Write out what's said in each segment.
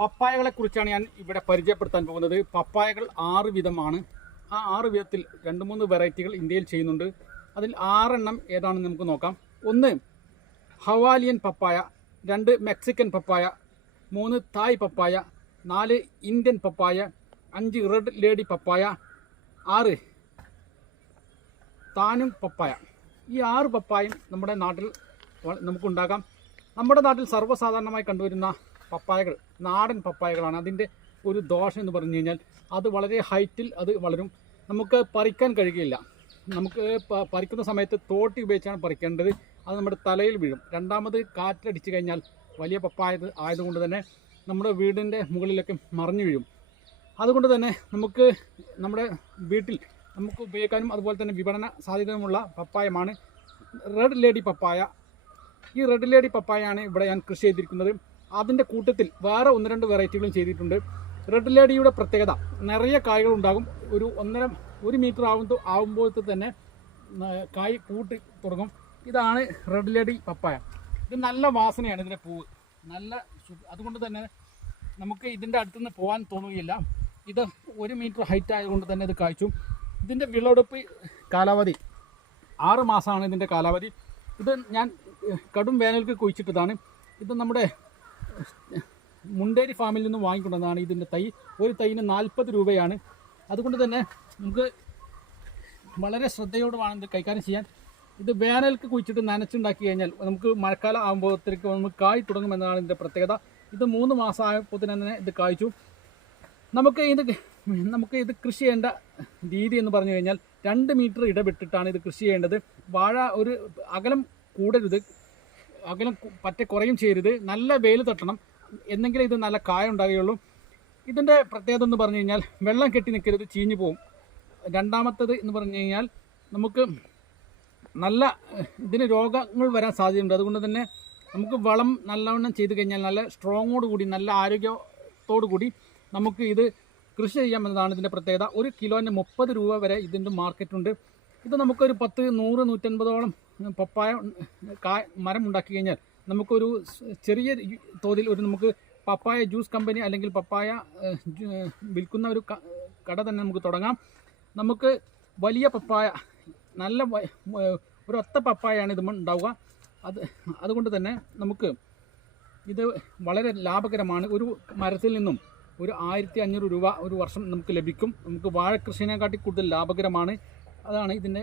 പപ്പായകളെ കുറിച്ചാണ് ഞാൻ ഇവിടെ പരിചയപ്പെടുത്താൻ പോകുന്നത്. പപ്പായകൾ 6 വിധമാണ്. ആ 6 വിധത്തിൽ 2-3 വെറൈറ്റികൾ ഇന്ത്യയിൽ ചെയ്യുന്നുണ്ട്. അതിൽ 6 എണ്ണം ഏതാണെന്ന് നമുക്ക് നോക്കാം. 1 ഹവാലിയൻ പപ്പായ, 2 മെക്സിക്കൻ പപ്പായ, 3 തായ് പപ്പായ, 4 ഇന്ത്യൻ പപ്പായ, 5 റെഡ് ലേഡി പപ്പായ, 6 താനും പപ്പായ. ഈ 6 പപ്പായും നമ്മുടെ നാട്ടിൽ നമുക്കുണ്ടാക്കാം. നമ്മുടെ നാട്ടിൽ സർവ്വസാധാരണമായി കണ്ടുവരുന്ന പപ്പായകൾ നാടൻ പപ്പായകളാണ്. അതിൻ്റെ ഒരു ദോഷം എന്ന് പറഞ്ഞു കഴിഞ്ഞാൽ അത് വളരെ ഹൈറ്റിൽ അത് വളരും. നമുക്ക് പറിക്കാൻ കഴിയുകയില്ല. നമുക്ക് പറിക്കുന്ന സമയത്ത് തോട്ടി ഉപയോഗിച്ചാണ് പറിക്കേണ്ടത്. അത് നമ്മുടെ തലയിൽ വീഴും. രണ്ടാമത് കാറ്റടിച്ച് കഴിഞ്ഞാൽ വലിയ പപ്പായ ആയതുകൊണ്ട് തന്നെ നമ്മുടെ വീടിൻ്റെ മുകളിലൊക്കെ മറിഞ്ഞു വീഴും. അതുകൊണ്ട് തന്നെ നമുക്ക് നമ്മുടെ വീട്ടിൽ നമുക്ക് ഉപയോഗിക്കാനും അതുപോലെ തന്നെ വിപണന സാധ്യതയുമുള്ള പപ്പായമാണ് റെഡ് ലേഡി പപ്പായ. ഈ റെഡ് ലേഡി പപ്പായയാണ് ഇവിടെ ഞാൻ കൃഷി ചെയ്തിരിക്കുന്നത്. അതിൻ്റെ കൂട്ടത്തിൽ വേറെ 1-2 വെറൈറ്റികളും ചെയ്തിട്ടുണ്ട്. റെഡ് ലേഡിയുടെ പ്രത്യേകത നിറയെ കായ്കൾ ഉണ്ടാകും. ഒരു 1.5 മീറ്റർ ആകുമ്പോഴത്തെ തന്നെ കായ് കൂട്ടി തുടങ്ങും. ഇതാണ് റെഡ് ലേഡി പപ്പായ. ഇത് നല്ല വാസനയാണ് ഇതിൻ്റെ പൂവ്. അതുകൊണ്ട് തന്നെ നമുക്ക് ഇതിൻ്റെ അടുത്തുനിന്ന് പോകാൻ തോന്നുകയില്ല. ഇത് 1 മീറ്റർ ഹൈറ്റ് ആയതുകൊണ്ട് തന്നെ ഇത് കായ്ച്ചു. ഇതിൻ്റെ വിളവെടുപ്പ് കാലാവധി 6 മാസമാണ് ഇതിൻ്റെ കാലാവധി. ഇത് ഞാൻ കടും വേനൽക്ക് കുഴിച്ചിട്ടതാണ്. ഇത് നമ്മുടെ മുണ്ടേരി ഫാമിൽ നിന്ന് വാങ്ങിക്കൊണ്ടതാണ് ഇതിൻ്റെ തൈ. ഒരു തൈന് 40 രൂപയാണ്. അതുകൊണ്ട് തന്നെ നമുക്ക് വളരെ ശ്രദ്ധയോടെ വേണം ഇത് കൈകാര്യം ചെയ്യാൻ. ഇത് വേനൽക്ക് കുഴിച്ചിട്ട് നനച്ചുണ്ടാക്കി കഴിഞ്ഞാൽ നമുക്ക് മഴക്കാലം ആകുമ്പോഴത്തേക്ക് നമുക്ക് കായ് തുടങ്ങുമെന്നതാണ് ഇതിൻ്റെ പ്രത്യേകത. ഇത് 3 മാസം ആയപ്പോൾ തന്നെ ഇത് കായ്ച്ചു. നമുക്ക് ഇത് കൃഷി ചെയ്യേണ്ട രീതി എന്ന് പറഞ്ഞു കഴിഞ്ഞാൽ 2 മീറ്റർ ഇടവിട്ടിട്ടാണ് ഇത് കൃഷി ചെയ്യേണ്ടത്. വാഴ ഒരു അകലം കൂടരുത്, അകലം പറ്റെ കുറയും ചെയ്യരുത്. നല്ല വെയിൽ തട്ടണം, എന്നെങ്കിലും ഇത് നല്ല കായ ഉണ്ടാകുകയുള്ളൂ. ഇതിൻ്റെ പ്രത്യേകത എന്ന് പറഞ്ഞു കഴിഞ്ഞാൽ വെള്ളം കെട്ടി നിൽക്കരുത്, ചീഞ്ഞു പോകും. രണ്ടാമത്തത് എന്ന് പറഞ്ഞു കഴിഞ്ഞാൽ നമുക്ക് ഇതിന് രോഗങ്ങൾ വരാൻ സാധ്യതയുണ്ട്. അതുകൊണ്ട് തന്നെ നമുക്ക് വളം നല്ലവണ്ണം ചെയ്ത് കഴിഞ്ഞാൽ നല്ല സ്ട്രോങ്ങോട് കൂടി നല്ല ആരോഗ്യത്തോടു കൂടി നമുക്ക് ഇത് കൃഷി ചെയ്യാമെന്നതാണ് ഇതിൻ്റെ പ്രത്യേകത. 1 കിലോന് 30 രൂപ വരെ ഇതിൻ്റെ മാർക്കറ്റുണ്ട്. ഇത് നമുക്കൊരു 10, 100, 150ഓളം പപ്പായ മരം ഉണ്ടാക്കി കഴിഞ്ഞാൽ നമുക്കൊരു ചെറിയ തോതിൽ നമുക്ക് പപ്പായ ജ്യൂസ് കമ്പനി അല്ലെങ്കിൽ പപ്പായ വിൽക്കുന്ന ഒരു കട തന്നെ നമുക്ക് തുടങ്ങാം. നമുക്ക് വലിയ പപ്പായ നല്ല ഒരു ഒത്ത പപ്പായാണ് ഇത് ഉണ്ടാവുക. അതുകൊണ്ട് തന്നെ നമുക്ക് ഇത് വളരെ ലാഭകരമാണ്. ഒരു മരത്തിൽ നിന്നും ഒരു 1500 രൂപ ഒരു വർഷം നമുക്ക് ലഭിക്കും. നമുക്ക് വാഴക്കൃഷിനെക്കാട്ടി കൂടുതൽ ലാഭകരമാണ്. അതാണ് ഇതിനെ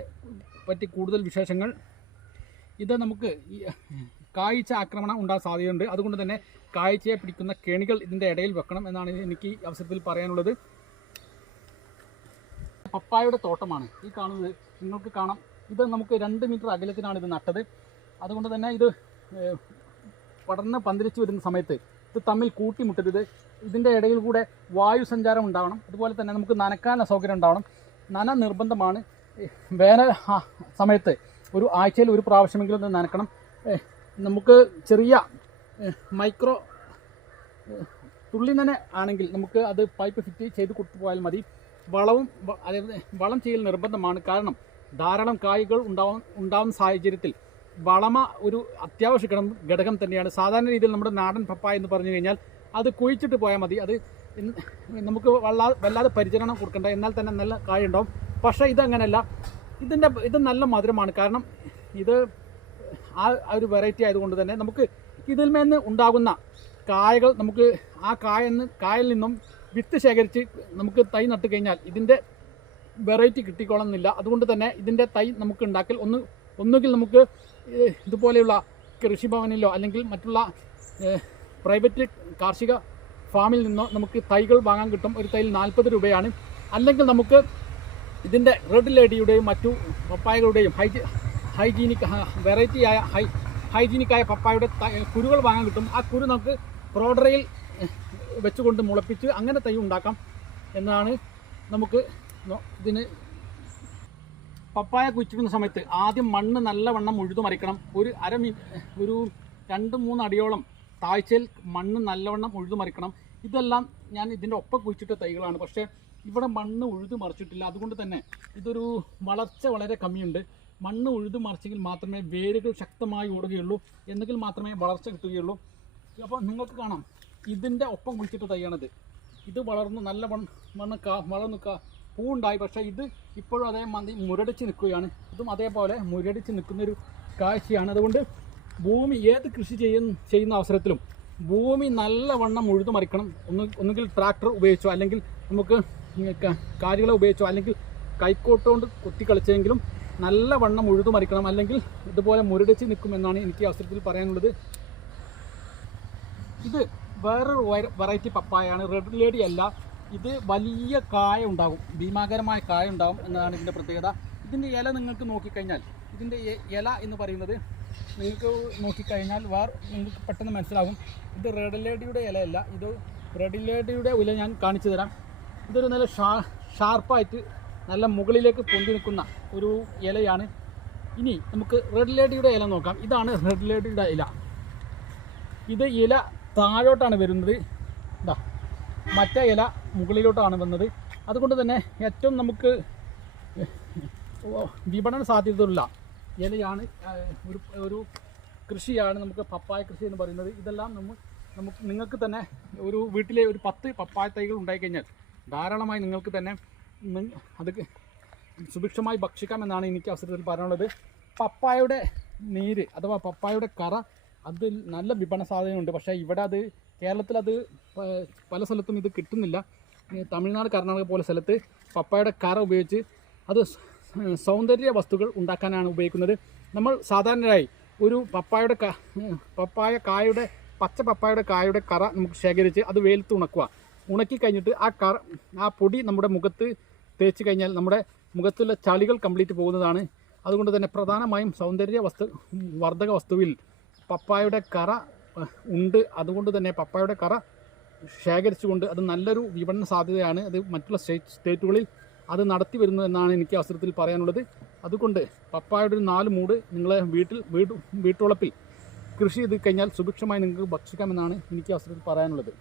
പറ്റി കൂടുതൽ വിശേഷങ്ങൾ. ഇത് നമുക്ക് കായ്ച്ച ആക്രമണം ഉണ്ടാകാൻ സാധ്യതയുണ്ട്. അതുകൊണ്ട് തന്നെ കായ്ച്ചയെ പിടിക്കുന്ന കെണികൾ ഇതിൻ്റെ ഇടയിൽ വെക്കണം എന്നാണ് എനിക്ക് ഈ അവസരത്തിൽ പറയാനുള്ളത്. പപ്പായയുടെ തോട്ടമാണ് ഈ കാണുന്നത്. നിങ്ങൾക്ക് കാണാം, ഇത് നമുക്ക് 2 മീറ്റർ അകലത്തിനാണ് ഇത് നട്ടത്. അതുകൊണ്ട് തന്നെ ഇത് പടർന്ന് പന്തലിച്ച് വരുന്ന സമയത്ത് ഇത് തമ്മിൽ കൂട്ടിമുട്ടരുത്. ഇതിൻ്റെ ഇടയിൽ കൂടെ വായു സഞ്ചാരം ഉണ്ടാവണം. അതുപോലെ തന്നെ നമുക്ക് നനക്കാൻ സൗകര്യം ഉണ്ടാവണം. നന നിർബന്ധമാണ്. വേനൽ സമയത്ത് ഒരു ആഴ്ചയിൽ 1 പ്രാവശ്യമെങ്കിലും ഇത് നനക്കണം. നമുക്ക് ചെറിയ മൈക്രോ തുള്ളി നന ആണെങ്കിൽ നമുക്ക് അത് പൈപ്പ് ഫിറ്റ് ചെയ്ത് കൊടുത്തു പോയാൽ മതി. വളം ചെയ്യൽ നിർബന്ധമാണ്. കാരണം ധാരാളം കായ്കൾ ഉണ്ടാവുന്ന സാഹചര്യത്തിൽ ഒരു അത്യാവശ്യ ഘടകം തന്നെയാണ്. സാധാരണ രീതിയിൽ നമ്മുടെ നാടൻ പപ്പായ എന്ന് പറഞ്ഞു കഴിഞ്ഞാൽ അത് കുഴിച്ചിട്ട് പോയാൽ മതി. അത് നമുക്ക് വല്ലാതെ പരിചരണം കൊടുക്കേണ്ട, എന്നാൽ തന്നെ നല്ല കായ ഉണ്ടാവും. പക്ഷേ ഇതങ്ങനെയല്ല. ഇത് നല്ല മധുരമാണ്. കാരണം ഇത് ആ ഒരു വെറൈറ്റി ആയതുകൊണ്ട് തന്നെ നമുക്ക് ഇതിൽ നിന്ന് ഉണ്ടാകുന്ന കായകൾ നമുക്ക് ആ കായൽ നിന്നും വിത്ത് ശേഖരിച്ച് നമുക്ക് തൈ നട്ട് കഴിഞ്ഞാൽ ഇതിൻ്റെ വെറൈറ്റി കിട്ടിക്കോളുന്നില്ല. അതുകൊണ്ട് തന്നെ ഇതിൻ്റെ തൈ നമുക്ക് ഉണ്ടാക്കൽ ഒന്നുകിൽ നമുക്ക് ഇതുപോലെയുള്ള കൃഷിഭവനിലോ അല്ലെങ്കിൽ മറ്റുള്ള പ്രൈവറ്റ് കാർഷിക ഫാമിൽ നിന്നോ നമുക്ക് തൈകൾ വാങ്ങാൻ കിട്ടും. ഒരു തൈയിൽ 40 രൂപയാണ്. അല്ലെങ്കിൽ നമുക്ക് ഇതിൻ്റെ റെഡ് ലേഡിയുടെയും മറ്റു പപ്പായകളുടെയും ഹൈജീനിക്കായ പപ്പായയുടെ കുരുകൾ വാങ്ങാൻ കിട്ടും. ആ കുരു നമുക്ക് പ്രോഡറയിൽ വെച്ചുകൊണ്ട് മുളപ്പിച്ച് അങ്ങനെ തൈ ഉണ്ടാക്കാം എന്നാണ്. നമുക്ക് ഇതിന് പപ്പായ കുഴിച്ചിടുന്ന സമയത്ത് ആദ്യം മണ്ണ് നല്ലവണ്ണം ഉഴുതുമറിക്കണം. ഒരു 2-3 അടിയോളം താഴ്ചയിൽ മണ്ണ് നല്ലവണ്ണം ഉഴുതുമറിക്കണം. ഇതെല്ലാം ഞാൻ ഇതിൻ്റെ ഒപ്പം കുഴിച്ചിട്ട തൈകളാണ്. പക്ഷേ ഇവിടെ മണ്ണ് ഉഴുതുമറിച്ചിട്ടില്ല. അതുകൊണ്ട് തന്നെ ഇതൊരു വളർച്ച വളരെ കമ്മിയുണ്ട്. മണ്ണ് ഉഴുതുമറിച്ചെങ്കിൽ മാത്രമേ വേരുകൾ ശക്തമായി ഓടുകയുള്ളൂ, എന്നെങ്കിൽ മാത്രമേ വളർച്ച കിട്ടുകയുള്ളൂ. അപ്പോൾ നിങ്ങൾക്ക് കാണാം, ഇതിൻ്റെ ഒപ്പം കുഴിച്ചിട്ട് തൈയാണിത്. ഇത് വളർന്ന് നല്ല വളർന്ന് പൂവുണ്ടായി. പക്ഷേ ഇത് ഇപ്പോഴും അതേമാതിരി മുരടിച്ച് നിൽക്കുകയാണ്. ഇതും അതേപോലെ മുരടിച്ച് നിൽക്കുന്നൊരു കാഴ്ചയാണ്. അതുകൊണ്ട് ഭൂമി ഏത് കൃഷി ചെയ്യുന്ന അവസരത്തിലും ഭൂമി നല്ലവണ്ണം ഉഴുതു മറിക്കണം. ഒന്നുകിൽ ട്രാക്ടർ ഉപയോഗിച്ചോ, അല്ലെങ്കിൽ നമുക്ക് കാലികളെ ഉപയോഗിച്ചോ, അല്ലെങ്കിൽ കൈക്കോട്ട് കൊണ്ട് കുത്തിക്കളിച്ചെങ്കിലും നല്ലവണ്ണം ഉഴുതു മറിക്കണം. അല്ലെങ്കിൽ ഇതുപോലെ മുരടിച്ച് നിൽക്കുമെന്നാണ് എനിക്ക് അവസരത്തിൽ പറയാനുള്ളത്. ഇത് വേറൊരു വെറൈറ്റി പപ്പായാണ്, റെഡ് ലേഡി അല്ല. ഇത് വലിയ കായ ഉണ്ടാകും, ഭീമാകരമായ കായ ഉണ്ടാകും എന്നതാണ് ഇതിൻ്റെ പ്രത്യേകത. ഇതിൻ്റെ ഇല നിങ്ങൾക്ക് നോക്കിക്കഴിഞ്ഞാൽ, ഇതിൻ്റെ ഇല എന്ന് പറയുന്നത് നിങ്ങൾക്ക് നോക്കിക്കഴിഞ്ഞാൽ നിങ്ങൾക്ക് പെട്ടെന്ന് മനസ്സിലാകും. ഇത് റെഡ് ലേഡിയുടെ ഇലയല്ല, ഇത് റെഡ് ലേഡിയുടെ ഇല ഞാൻ കാണിച്ചു തരാം. ഇതൊരു നല്ല ഷാർപ്പായിട്ട് നല്ല മുകളിലേക്ക് പൊന്തി നിൽക്കുന്ന ഒരു ഇലയാണ്. ഇനി നമുക്ക് റെഡ് ലേഡിയുടെ ഇല നോക്കാം. ഇതാണ് റെഡ് ലേഡിയുടെ ഇല. ഇത് ഇല താഴോട്ടാണ് വരുന്നത്. ഇതാ, മറ്റേ ഇല മുകളിലോട്ടാണ് വന്നത്. അതുകൊണ്ട് തന്നെ ഏറ്റവും നമുക്ക് വിപണന സാധ്യതയുള്ള ഇലയാണ്, ഒരു കൃഷിയാണ് നമുക്ക് പപ്പായ കൃഷി എന്ന് പറയുന്നത്. ഇതെല്ലാം നിങ്ങൾക്ക് തന്നെ ഒരു വീട്ടിലെ ഒരു 10 പപ്പായ തൈകൾ ഉണ്ടായിക്കഴിഞ്ഞാൽ ധാരാളമായി നിങ്ങൾക്ക് തന്നെ അത് സുഭിക്ഷമായി ഭക്ഷിക്കാമെന്നാണ് എനിക്ക് അവസരത്തിൽ പറയാനുള്ളത്. പപ്പായയുടെ നീര് അഥവാ പപ്പായയുടെ കറ അത് നല്ല വിപണന സാധ്യതയുണ്ട്. പക്ഷേ ഇവിടെ കേരളത്തിൽ പല സ്ഥലത്തും ഇത് കിട്ടുന്നില്ല. തമിഴ്നാട്, കർണാടക പോലെ സ്ഥലത്ത് പപ്പായയുടെ കറ ഉപയോഗിച്ച് അത് സൗന്ദര്യ വസ്തുക്കൾ ഉണ്ടാക്കാനാണ് ഉപയോഗിക്കുന്നത്. നമ്മൾ സാധാരണയായി ഒരു പപ്പായ കായുടെ പച്ച പപ്പായയുടെ കായുടെ കറ നമുക്ക് ശേഖരിച്ച് അത് വെയിലത്ത് ഉണക്കി കഴിഞ്ഞിട്ട് ആ പൊടി നമ്മുടെ മുഖത്ത് തേച്ച് കഴിഞ്ഞാൽ നമ്മുടെ മുഖത്തുള്ള ചളികൾ കംപ്ലീറ്റ് പോകുന്നതാണ്. അതുകൊണ്ട് തന്നെ പ്രധാനമായും വർദ്ധക വസ്തുവിൽ പപ്പായയുടെ കറ ഉണ്ട്. അതുകൊണ്ട് തന്നെ പപ്പായയുടെ കറ ശേഖരിച്ചുകൊണ്ട് അത് നല്ലൊരു വിപണന സാധ്യതയാണ്. അത് മറ്റുള്ള സ്റ്റേറ്റുകളിൽ അത് നടത്തി വരുന്നു എന്നാണ് എനിക്ക് അവസരത്തിൽ പറയാനുള്ളത്. അതുകൊണ്ട് പപ്പായയുടെ ഒരു 4 മൂട് നിങ്ങളെ വീട്ടുവളപ്പിൽ കൃഷി ചെയ്ത് കഴിഞ്ഞാൽ സുഭിക്ഷമായി നിങ്ങൾക്ക് ഭക്ഷിക്കാമെന്നാണ് എനിക്ക് അവസരത്തിൽ പറയാനുള്ളത്.